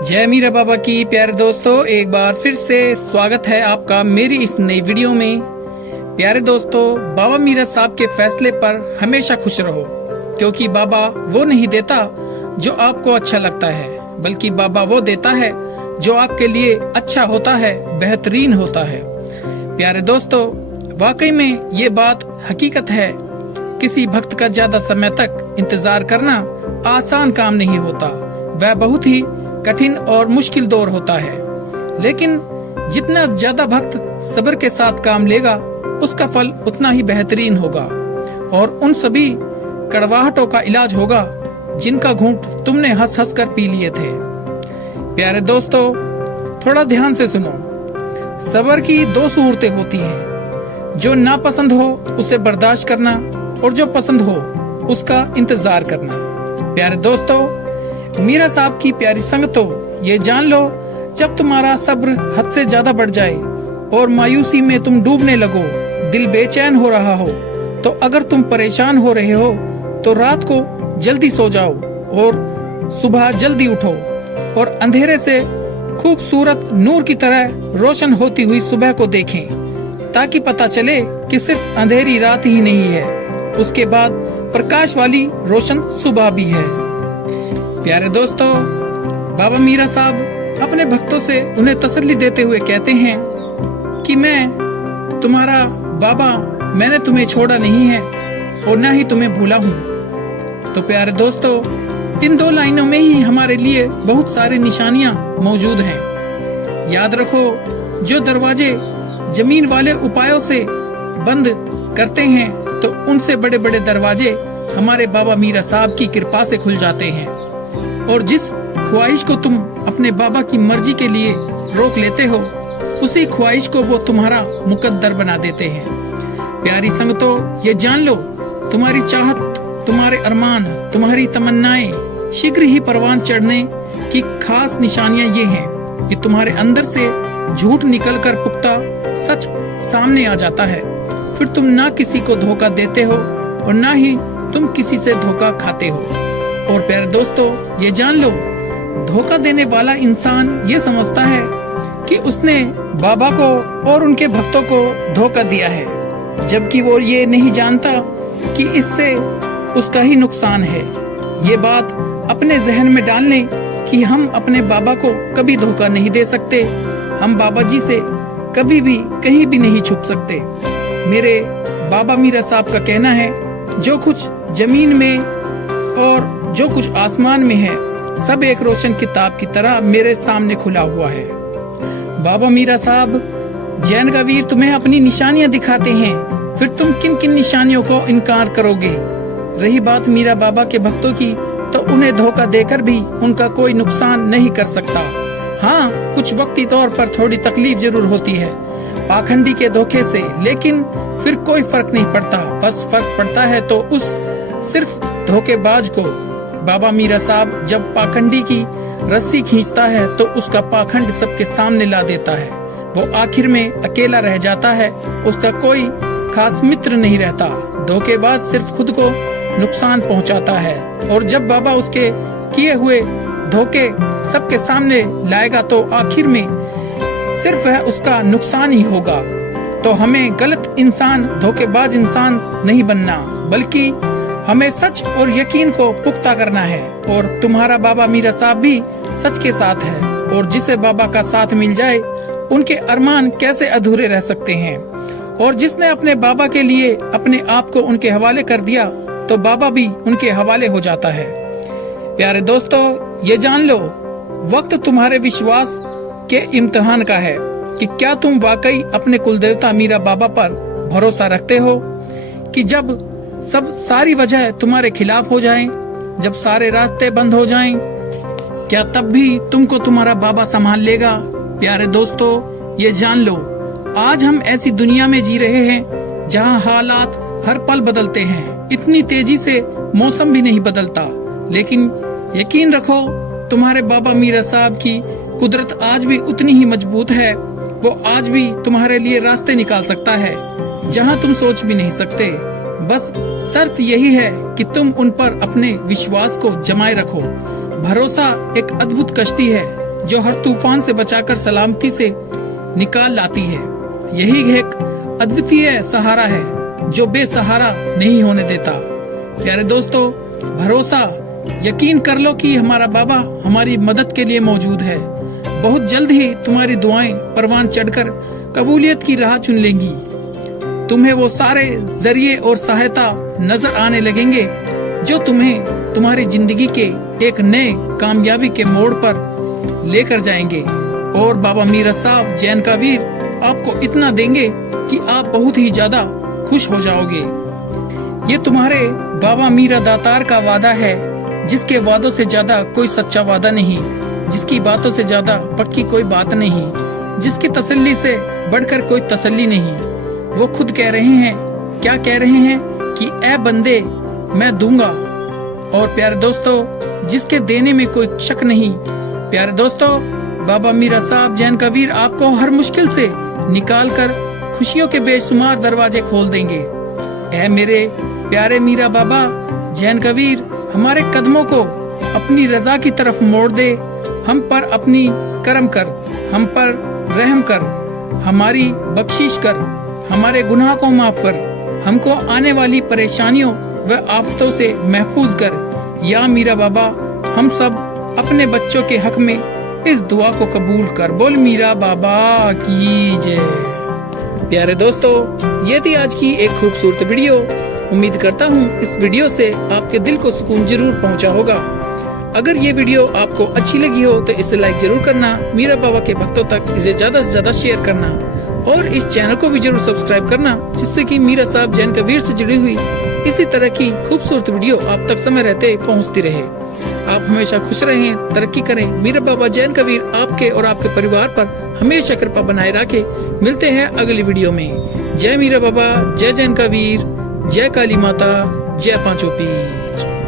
जय मीरा बाबा की प्यारे दोस्तों, एक बार फिर से स्वागत है आपका मेरी इस नई वीडियो में। प्यारे दोस्तों, बाबा मीरा साहब के फैसले पर हमेशा खुश रहो, क्योंकि बाबा वो नहीं देता जो आपको अच्छा लगता है, बल्कि बाबा वो देता है जो आपके लिए अच्छा होता है, बेहतरीन होता है। प्यारे दोस्तों, वाकई में ये बात हकीकत है। किसी भक्त का ज्यादा समय तक इंतजार करना आसान काम नहीं होता, वह बहुत ही कठिन और मुश्किल दौर होता है। लेकिन जितना ज्यादा भक्त सब्र के साथ काम लेगा, उसका फल उतना ही बेहतरीन होगा और उन सभी कड़वाहटों का इलाज होगा जिनका घूंट तुमने हंस हंस कर पी लिए थे। प्यारे दोस्तों, थोड़ा ध्यान से सुनो। सब्र की दो सूरतें होती हैं, जो नापसंद हो उसे बर्दाश्त करना और जो पसंद हो उसका इंतजार करना। प्यारे दोस्तों, मीरा साहब की प्यारी संगतो, ये जान लो, जब तुम्हारा सब्र हद से ज्यादा बढ़ जाए और मायूसी में तुम डूबने लगो, दिल बेचैन हो रहा हो, तो अगर तुम परेशान हो रहे हो तो रात को जल्दी सो जाओ और सुबह जल्दी उठो और अंधेरे से खूबसूरत नूर की तरह रोशन होती हुई सुबह को देखें, ताकि पता चले कि सिर्फ अंधेरी रात ही नहीं है, उसके बाद प्रकाश वाली रोशन सुबह भी है। प्यारे दोस्तों, बाबा मीरा साहब अपने भक्तों से उन्हें तसल्ली देते हुए कहते हैं कि मैं तुम्हारा बाबा, मैंने तुम्हें छोड़ा नहीं है और न ही तुम्हें भूला हूँ। तो प्यारे दोस्तों, इन दो लाइनों में ही हमारे लिए बहुत सारी निशानियां मौजूद हैं। याद रखो, जो दरवाजे जमीन वाले उपायों से बंद करते हैं, तो उनसे बड़े बड़े दरवाजे हमारे बाबा मीरा साहब की कृपा से खुल जाते हैं। और जिस ख्वाहिश को तुम अपने बाबा की मर्जी के लिए रोक लेते हो, उसी ख्वाहिश को वो तुम्हारा मुकद्दर बना देते हैं। प्यारी संगतों, ये जान लो, तुम्हारी चाहत, तुम्हारे अरमान, तुम्हारी तमन्नाएं शीघ्र ही परवान चढ़ने की खास निशानियां ये हैं कि तुम्हारे अंदर से झूठ निकलकर पुख्ता सच सामने आ जाता है। फिर तुम ना किसी को धोखा देते हो और ना ही तुम किसी से धोखा खाते हो। और प्यारे दोस्तों, ये जान लो, धोखा देने वाला इंसान ये समझता है कि उसने बाबा को और उनके भक्तों को धोखा दिया है, जबकि वो ये नहीं जानता कि इससे उसका ही नुकसान है। ये बात अपने जहन में डाल लें कि हम अपने बाबा को कभी धोखा नहीं दे सकते, हम बाबा जी से कभी भी कहीं भी नहीं छुप सकते। मेरे बाबा मीरा साहब का कहना है, जो कुछ जमीन में और जो कुछ आसमान में है, सब एक रोशन किताब की तरह मेरे सामने खुला हुआ है। बाबा मीरा साहब, जैन का वीर, तुम्हें अपनी निशानियां दिखाते हैं, फिर तुम किन किन निशानियों को इनकार करोगे। रही बात मीरा बाबा के भक्तों की, तो उन्हें धोखा देकर भी उनका कोई नुकसान नहीं कर सकता। हाँ, कुछ वक्ती तौर पर थोड़ी तकलीफ जरूर होती है पाखंडी के धोखे से, लेकिन फिर कोई फर्क नहीं पड़ता। बस फर्क पड़ता है तो उस सिर्फ धोखेबाज को। बाबा मीरा साहब जब पाखंडी की रस्सी खींचता है तो उसका पाखंड सबके सामने ला देता है। वो आखिर में अकेला रह जाता है, उसका कोई खास मित्र नहीं रहता। धोखेबाज सिर्फ खुद को नुकसान पहुंचाता है, और जब बाबा उसके किए हुए धोखे सबके सामने लाएगा तो आखिर में सिर्फ वह उसका नुकसान ही होगा। तो हमें गलत इंसान, धोखेबाज इंसान नहीं बनना, बल्कि हमें सच और यकीन को पुख्ता करना है। और तुम्हारा बाबा मीरा साहब भी सच के साथ है, और जिसे बाबा का साथ मिल जाए, उनके अरमान कैसे अधूरे रह सकते हैं। और जिसने अपने बाबा के लिए अपने आप को उनके हवाले कर दिया, तो बाबा भी उनके हवाले हो जाता है। प्यारे दोस्तों, ये जान लो, वक्त तुम्हारे विश्वास के इम्तिहान का है कि क्या तुम वाकई अपने कुलदेवता मीरा बाबा पर भरोसा रखते हो कि जब सब सारी वजह तुम्हारे खिलाफ हो जाएं, जब सारे रास्ते बंद हो जाएं, क्या तब भी तुमको तुम्हारा बाबा संभाल लेगा। प्यारे दोस्तों, ये जान लो, आज हम ऐसी दुनिया में जी रहे हैं जहां हालात हर पल बदलते हैं, इतनी तेजी से मौसम भी नहीं बदलता, लेकिन यकीन रखो, तुम्हारे बाबा मीरा साहब की कुदरत आज भी उतनी ही मजबूत है। वो आज भी तुम्हारे लिए रास्ते निकाल सकता है जहां तुम सोच भी नहीं सकते। बस शर्त यही है कि तुम उन पर अपने विश्वास को जमाए रखो। भरोसा एक अद्भुत कश्ती है जो हर तूफान से बचाकर सलामती से निकाल लाती है। यही एक अद्वितीय सहारा है जो बेसहारा नहीं होने देता। प्यारे दोस्तों, भरोसा यकीन कर लो कि हमारा बाबा हमारी मदद के लिए मौजूद है। बहुत जल्द ही तुम्हारी दुआएं परवान चढ़कर कबूलियत की राह चुन लेंगी। तुम्हें वो सारे जरिए और सहायता नजर आने लगेंगे जो तुम्हें तुम्हारी जिंदगी के एक नए कामयाबी के मोड़ पर लेकर जाएंगे। और बाबा मीरा साहब जैन का वीर आपको इतना देंगे कि आप बहुत ही ज्यादा खुश हो जाओगे। ये तुम्हारे बाबा मीरा दातार का वादा है, जिसके वादों से ज्यादा कोई सच्चा वादा नहीं, जिसकी बातों से ज्यादा पक्की कोई बात नहीं, जिसकी तसल्ली से बढ़कर कोई तसल्ली नहीं। वो खुद कह रहे हैं, क्या कह रहे हैं कि ए बंदे मैं दूंगा। और प्यारे दोस्तों, जिसके देने में कोई शक नहीं। प्यारे दोस्तों, बाबा मीरा साहब जैन का वीर आपको हर मुश्किल से निकालकर खुशियों के बेशुमार दरवाजे खोल देंगे। ऐ मेरे प्यारे मीरा बाबा जैन का वीर, हमारे कदमों को अपनी रजा की तरफ मोड़ दे। हम पर अपनी करम कर, हम पर रहम कर, हमारी बख्शिश कर, हमारे गुनाह को माफ कर, हमको आने वाली परेशानियों व आफतों से महफूज कर। या मीरा बाबा, हम सब अपने बच्चों के हक में इस दुआ को कबूल कर। बोल मीरा बाबा की जय। प्यारे दोस्तों, ये थी आज की एक खूबसूरत वीडियो। उम्मीद करता हूँ इस वीडियो से आपके दिल को सुकून जरूर पहुँचा होगा। अगर ये वीडियो आपको अच्छी लगी हो तो इसे लाइक जरूर करना, मीरा बाबा के भक्तों तक इसे ज्यादा से ज्यादा शेयर करना और इस चैनल को भी जरूर सब्सक्राइब करना, जिससे कि मीरा साहब जैन का वीर से जुड़ी हुई इसी तरह की खूबसूरत वीडियो आप तक समय रहते पहुंचती रहे। आप हमेशा खुश रहें, तरक्की करें। मीरा बाबा जैन का वीर आपके और आपके परिवार पर हमेशा कृपा बनाए रखे। मिलते हैं अगली वीडियो में। जय मीरा बाबा, जय जैन का वीर, जय काली माता, जय पांचों पीर।